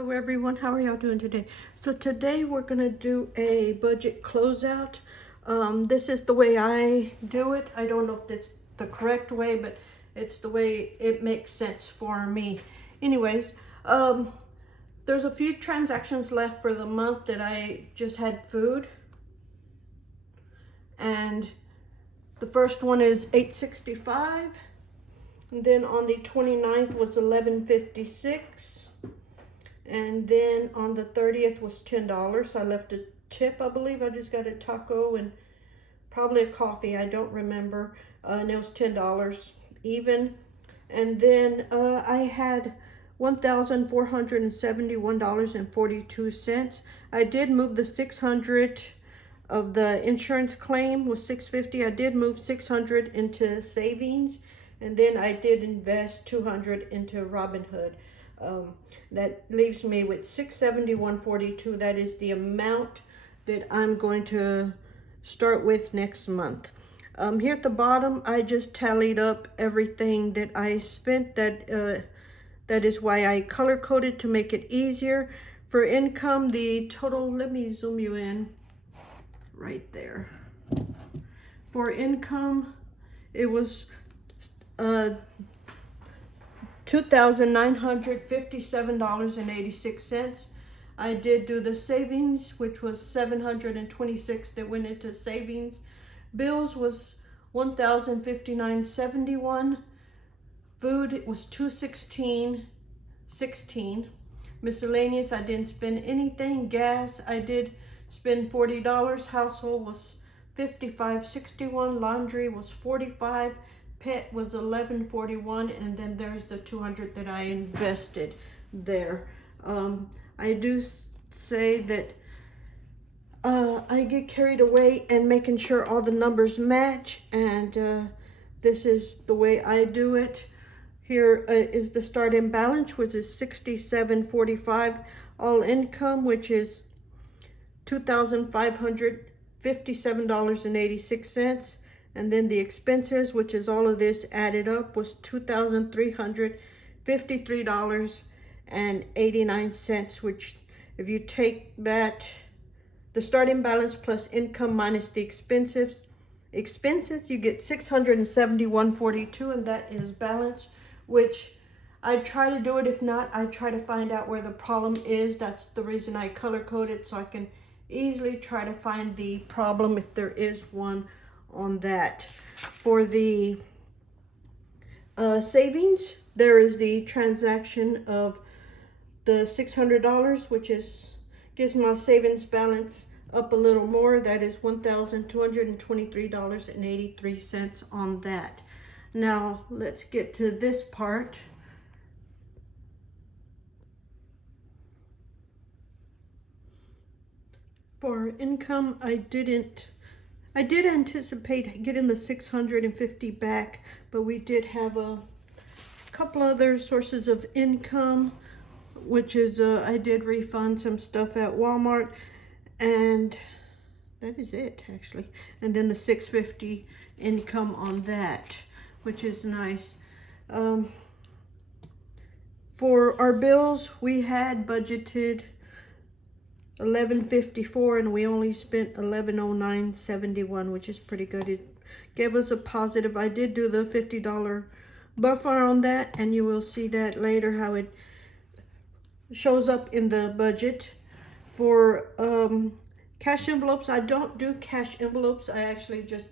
Hello everyone, how are y'all doing today? So today we're gonna do a budget closeout. This is the way I do it. I don't know if it's the correct way, but it's the way it makes sense for me. Anyways, there's a few transactions left for the month that I just had food. And the first one is $8.65. And then on the 29th was $11.56. And then on the 30th was $10. I left a tip, I believe. I just got a taco and probably a coffee. I don't remember. And it was $10 even. And then I had $1,471.42. I did move the 600 of the insurance claim was $650. I did move 600 into savings, and then I did invest 200 into Robinhood. That leaves me with $671.42. That is the amount that I'm going to start with next month. Here at the bottom, I just tallied up everything that I spent. That is why I color coded to make it easier. For income, the total, let me zoom you in right there. For income, it was $2,957.86. I did do the savings, which was $726 that went into savings. Bills was $1,059.71. Food was $216.16. Miscellaneous, I didn't spend anything. Gas, I did spend $40. Household was $55.61. Laundry was $45. Pet was $11.41, and then there's the 200 that I invested there. I do say that I get carried away and making sure all the numbers match, and this is the way I do it. Here is the starting balance, which is $67.45. All income, which is $2,557.86. And then the expenses, which is all of this added up, was $2,353.89, which if you take that, the starting balance plus income minus the expenses, you get $671.42, and that is balance, which I try to do it. If not, I try to find out where the problem is. That's the reason I color code it, so I can easily try to find the problem if there is one on that. For the savings, there is the transaction of the $600, which gives my savings balance up a little more. That is $1,223.83 on that. Now let's get to this part. For income, I did anticipate getting the 650 back, but we did have a couple other sources of income, which is I did refund some stuff at Walmart, and that is it actually. And then the 650 income on that, which is nice. For our bills, we had budgeted $11.54, and we only spent $11.09.71, which is pretty good. It gave us a positive. I did do the $50 buffer on that, and you will see that later how it shows up in the budget. For cash envelopes, I don't do cash envelopes. I actually just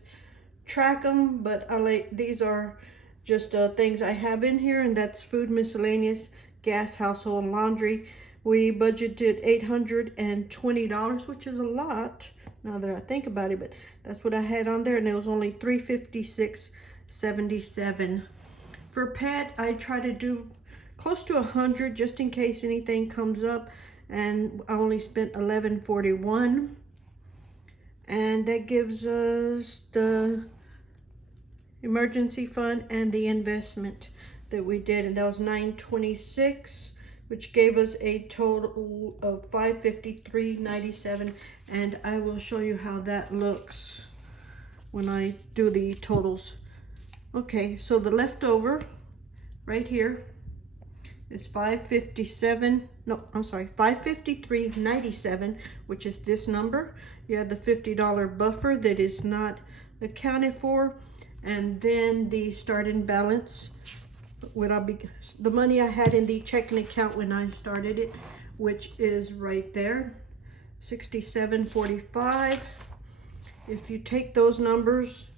track them, but these are just things I have in here, and that's food, miscellaneous, gas, household, and laundry. We budgeted $820, which is a lot now that I think about it, but that's what I had on there, and it was only $356.77. For pet, I try to do close to 100 just in case anything comes up, and I only spent $11.41, and that gives us the emergency fund and the investment that we did, and that was $926, which gave us a total of $553.97, and I will show you how that looks when I do the totals. Okay, so the leftover right here is $557.97. no, I'm sorry, 553.97, which is this number. You have the $50 buffer that is not accounted for, and then the starting balance when the money I had in the checking account when I started it, which is right there, 67.45. If you take those numbers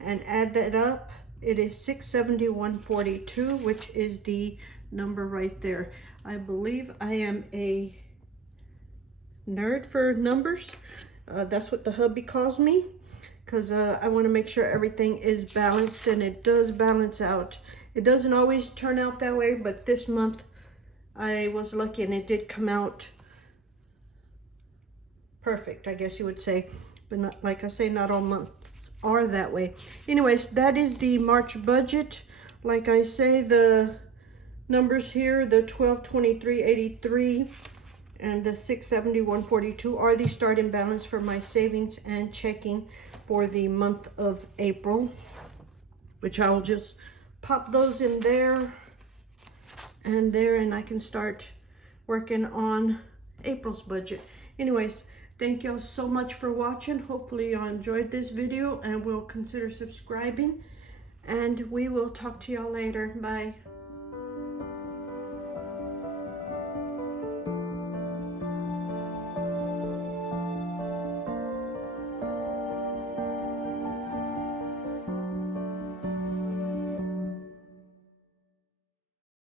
and add that up, it is 671.42, which is the number right there. I believe I am a nerd for numbers. That's what the hubby calls me, because I want to make sure everything is balanced, and it does balance out. It doesn't always turn out that way, but this month I was lucky and it did come out perfect, I guess you would say. But not, like I say, not all months are that way. Anyways, that is the March budget. Like I say, the numbers here, the 1223.83 and the 671.42 are the starting balance for my savings and checking for the month of April, which I will just pop those in there and there, and I can start working on April's budget. Anyways, thank y'all so much for watching. Hopefully y'all enjoyed this video and will consider subscribing, and we will talk to y'all later. Bye.